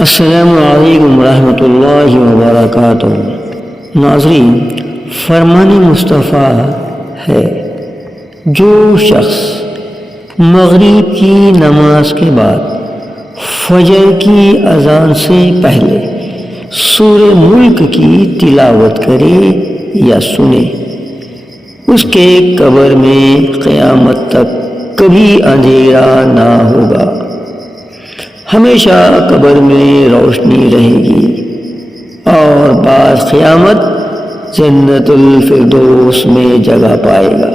अस्सलामु अलैकुम रहमतुल्लाहि व बरकातुहू। नाज़रीन, फरमान मुस्तफ़ा है, जो शख्स मगरिब की नमाज के बाद फजर की अजान से पहले सूरे मुल्क की तिलावत करे या सुने, उसके कब्र में क़यामत तक कभी अंधेरा ना होगा, हमेशा कब्र में रोशनी रहेगी और बाद क़यामत जन्नतुल फिरदौस में जगह पाएगा।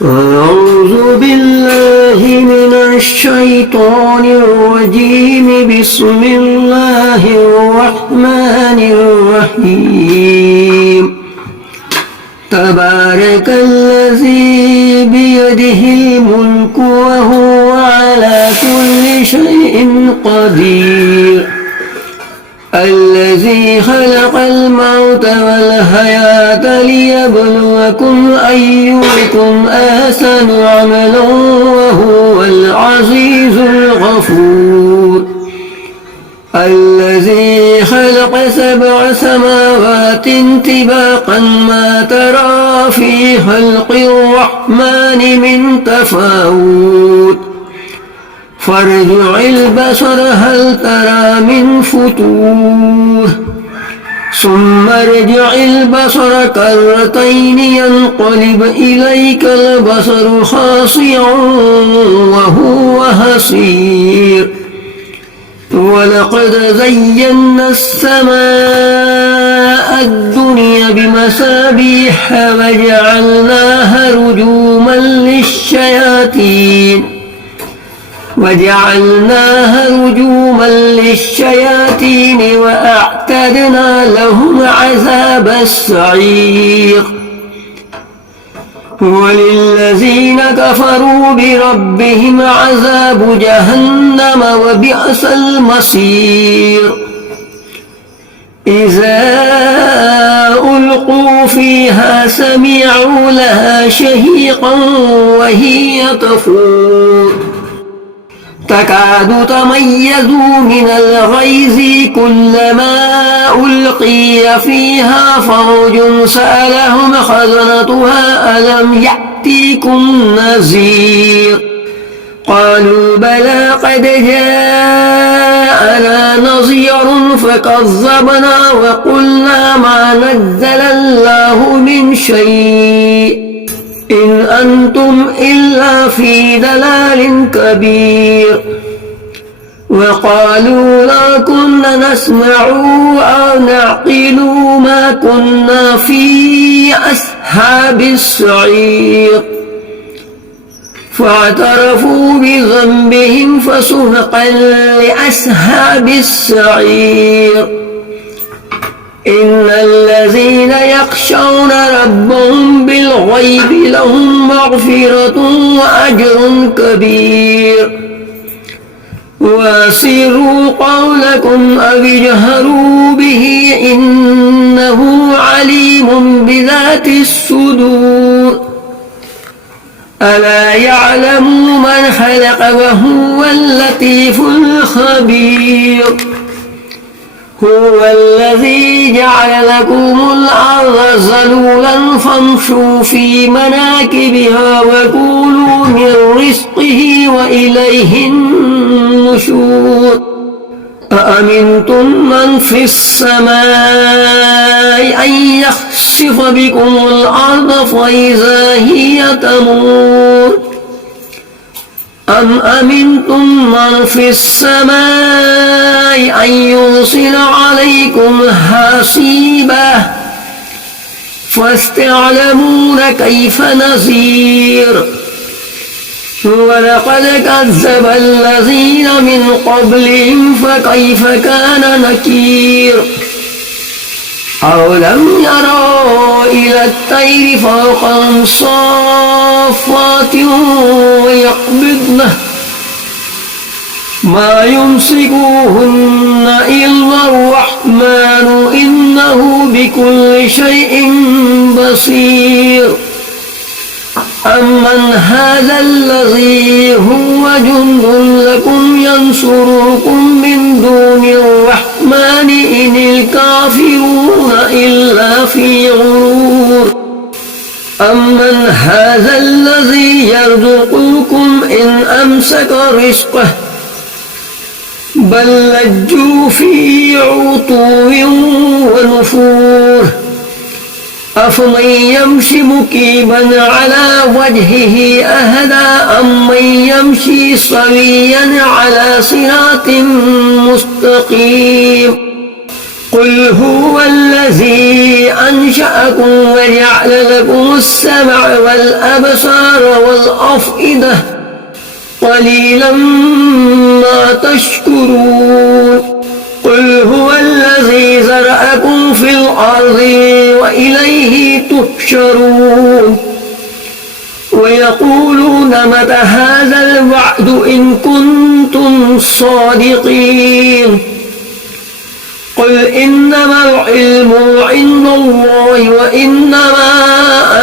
अऊज़ु बिल्लाहि मिनश शैतानिर रजीम, बिस्मिल्लाहिर रहमानिर रहीम। तबारकल्लज़ी बियदिहिल मुल्कु व हुवा अला कुल्लि शैइन क़दीर। अल्लज़ी खलक़ल मौत वल हयात लियब्लुवकुम अय्युकुम अहसनु अमलन व हुवल अज़ीज़ुल गफ़ूर। الذي خلق 7 سماوات طباقا ما ترى في خلق الرحمن من تفاوت فارجع البصر هل ترى من فطور ثم ارجع البصر كرتين ينقلب إليك البصر خاسئا وهو حسير. ولقد زينا السماء الدنيا بمصابيح وجعلناها رجوما للشياطين وأعتدنا لهم عذاب السعير. وللذين كفروا بربهم عذاب جهنم وبئس المصير. إذا ألقوا فيها سمعوا لها شهيقا وهي تفور تكاد تميز من الغيظ كلما ألقي فيها فوج سألهم خزنتها ألم يأتيكم نذير قالوا بلى قد جاءنا نذير فكذبنا وقلنا ما نزل الله من شيء إن أنتم إلا في ضلال كبير. وقالوا لا كنا نسمع أو نعقل ما كنا في أصحاب السعير فاعترفوا بذنبهم فسحقا لأصحاب السعير. إن الذين يخشون ربهم بالغيب لهم مغفرة وأجر كبير. وأسروا قولكم أو اجهروا به إنه عليم بذات الصدور. ألا يعلم من خلق وهو اللطيف الخبير. هو الذي جعل لكم الأرض ذلولا فامشوا في مناكبها وكلوا من رزقه وإليه النشور. أأمنتم من في السماء أن يخسف بكم الأرض فإذا هي تمور أم أمنتم من في السماء أن يرسل عليكم حاصبا فاستعلمون كيف نذير. ولقد كذب الذين من قبلهم فكيف كان نكير. أولم يروا إلى الطير فوقهم صافات ويقبضن ما يمسكوهن إلا الرحمن إنه بكل شيء بصير. أمن هذا الذي هو جند لكم ينصركم من دون الرحمن هذا الذي يرزقكم إن أمسك رزقه بل لجوا في عتو ونفور أفمن يمشي مكيبا على وجهه أهدى أمن يمشي سويا على صراط مستقيم قل هو الذي أنشأكم وجعل لكم السمع والأبصار والأفئدة قليلا ما تشكرون قل هو الذي زرعكم في الأرض وإليه تحشرون ويقولون متى هذا الوعد إن كنتم صادقين قل إنما العلم عند الله وإنما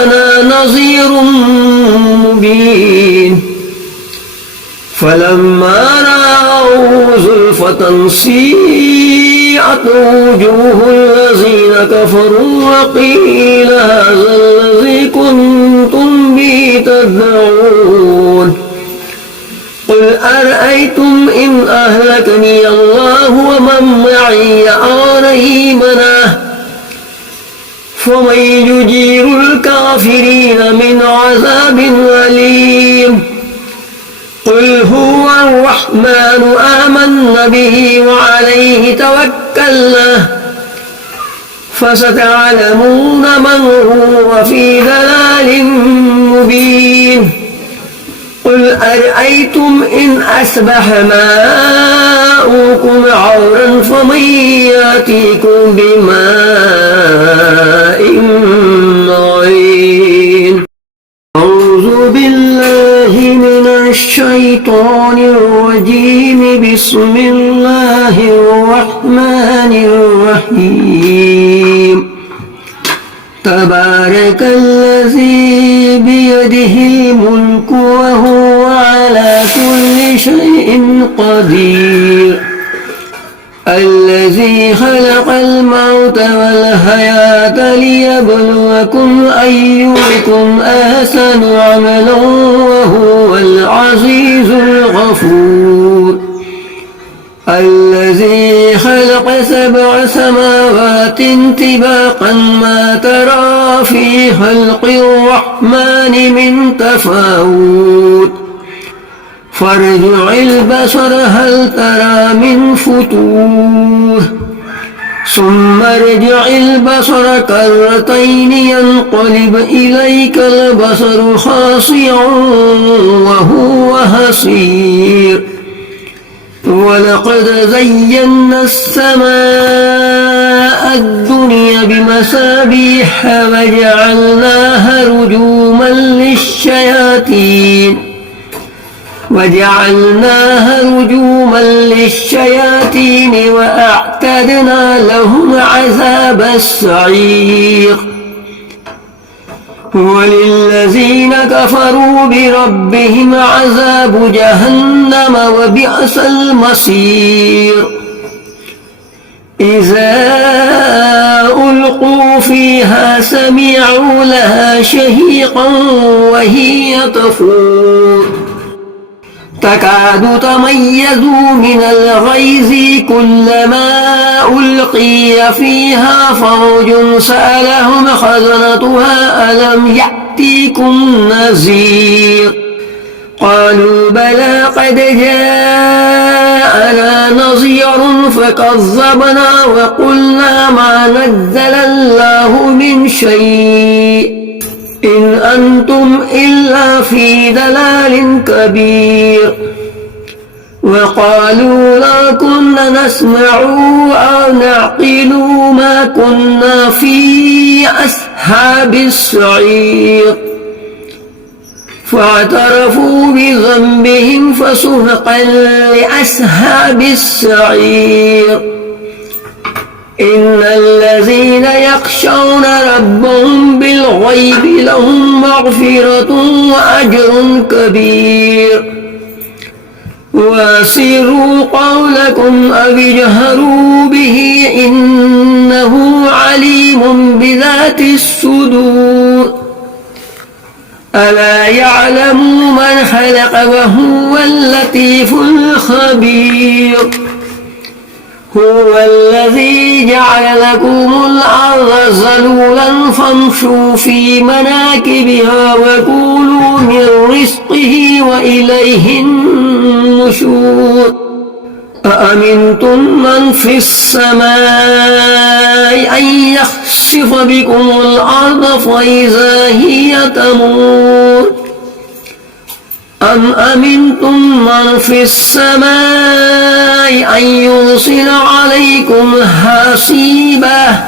أنا نذير مبين فلما رأوا زلفة سيئت وجوه الذين كفروا وقيل هذا الذي كنتم به تدعون قل أرأيتم إن أهلكني الله ومن معي أو رحمنا فمن يجير الكافرين من عذاب أليم قل هو الرحمن آمنا به وعليه توكلنا فستعلمون من هو في ضلال مبين قل أرأيتم إن أصبح ماؤكم غورا فمن يأتيكم بماء معين أعوذ بالله من الشيطان الرجيم بسم الله الرحمن الرحيم تبارك الذي بيده الملك وهو على كل شيء قدير الذي خلق الموت والحياة ليبلوكم أيكم أحسن عملا وهو العزيز الغفور الذي خلق 7 سماوات طباقا ما ترى في خلق الرحمن من تفاوت فارجع البصر هل ترى من فتور ثم ارجع البصر كرتين ينقلب إليك البصر خاسئا وهو حسير ولقد زينا السماء الدنيا بمصابيح وجعلناها رجوما للشياطين وأعتدنا لهم عذاب السعير وللذين كفروا بربهم عذاب جهنم وبئس المصير إذا ألقوا فيها سمعوا لها شهيقا وهي تفور تكاد تميز من الغيظ كلما ألقي فيها فوج سألهم خزنتها ألم يأتيكم نذير قالوا بلى قد جاءنا نذير فكذبنا وقلنا ما نزل الله من شيء إن أنتم إلا في ضلال كبير وقالوا لا كنا نسمع أو نعقل ما كنا في أصحاب السعير فاعترفوا بذنبهم فسحقا لأصحاب السعير إن الذين يخشون ربهم بالغيب لهم مغفرة وأجر كبير وأسروا قولكم أو اجهروا به إنه عليم بذات الصدور ألا يعلم من خلق وهو اللطيف الخبير هو الذي جعل لكم الأرض ذلولا فامشوا في مناكبها وكلوا من رزقه وإليه النشور أأمنتم من في السماء أن يخسف بكم الأرض فإذا هي تمور أم أمنتم من في السماء أن يرسل عليكم حاصبا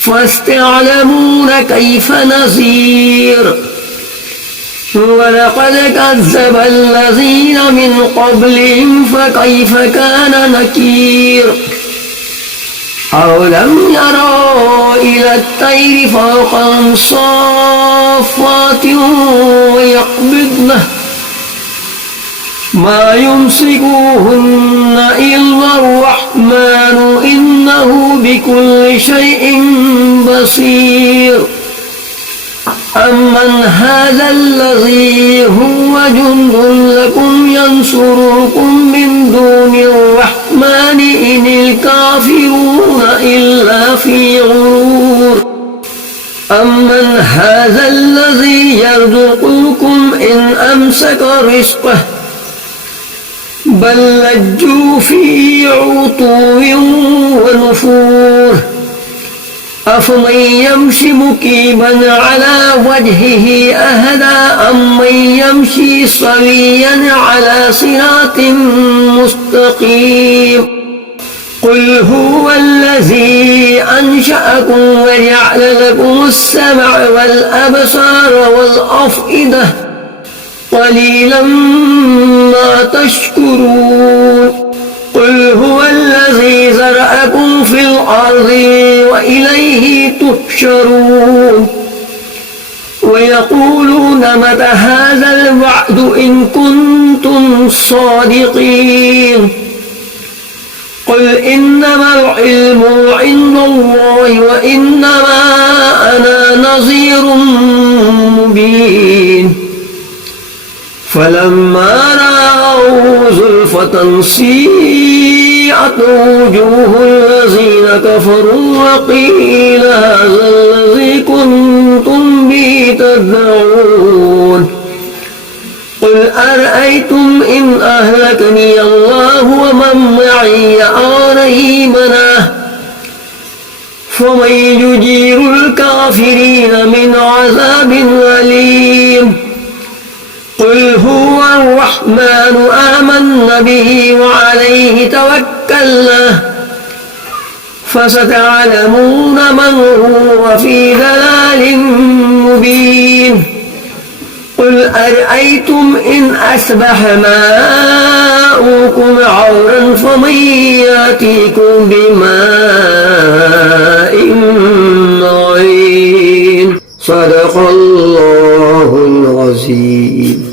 فاستعلمون كيف نذير ولقد كذب الذين من قبلهم فكيف كان نكير أولم يروا إلى الطير فوقهم صافات ويقبضن ما يمسكوهن إلا الرحمن إنه بكل شيء بصير أمن هذا الذي هو جند لكم ينصركم من دون الرحمن إن الكافرون إلا في غرور أمن هذا الذي يرزقكم إن أمسك رزقه بل لجوا في عتو ونفور أفمن يمشي مكيبا على وجهه أهدى أمن يمشي سويا على صراط مستقيم قل هو الذي أنشأكم وجعل لكم السمع والأبصار والأفئدة قليلا ما تشكرون قل هو الذي زرعكم في الأرض وإليه تحشرون ويقولون متى هذا الوعد إن كنتم صادقين قل إنما العلم عند الله وإنما أنا نذير مبين فلما رأوا زلفة سيئت وجوه الذين كفروا وقيل هذا الذي كنتم به تدعون قل أرأيتم إن أهلكني الله ومن معي أو رحمنا فمن يجير الكافرين من عذاب أليم قل هو الرحمن آمنا به وعليه توكلنا فستعلمون من هو في ضلال مبين قل أرأيتم إن أصبح ماؤكم غورا فمن يأتيكم بماء معين صدق الله العظيم.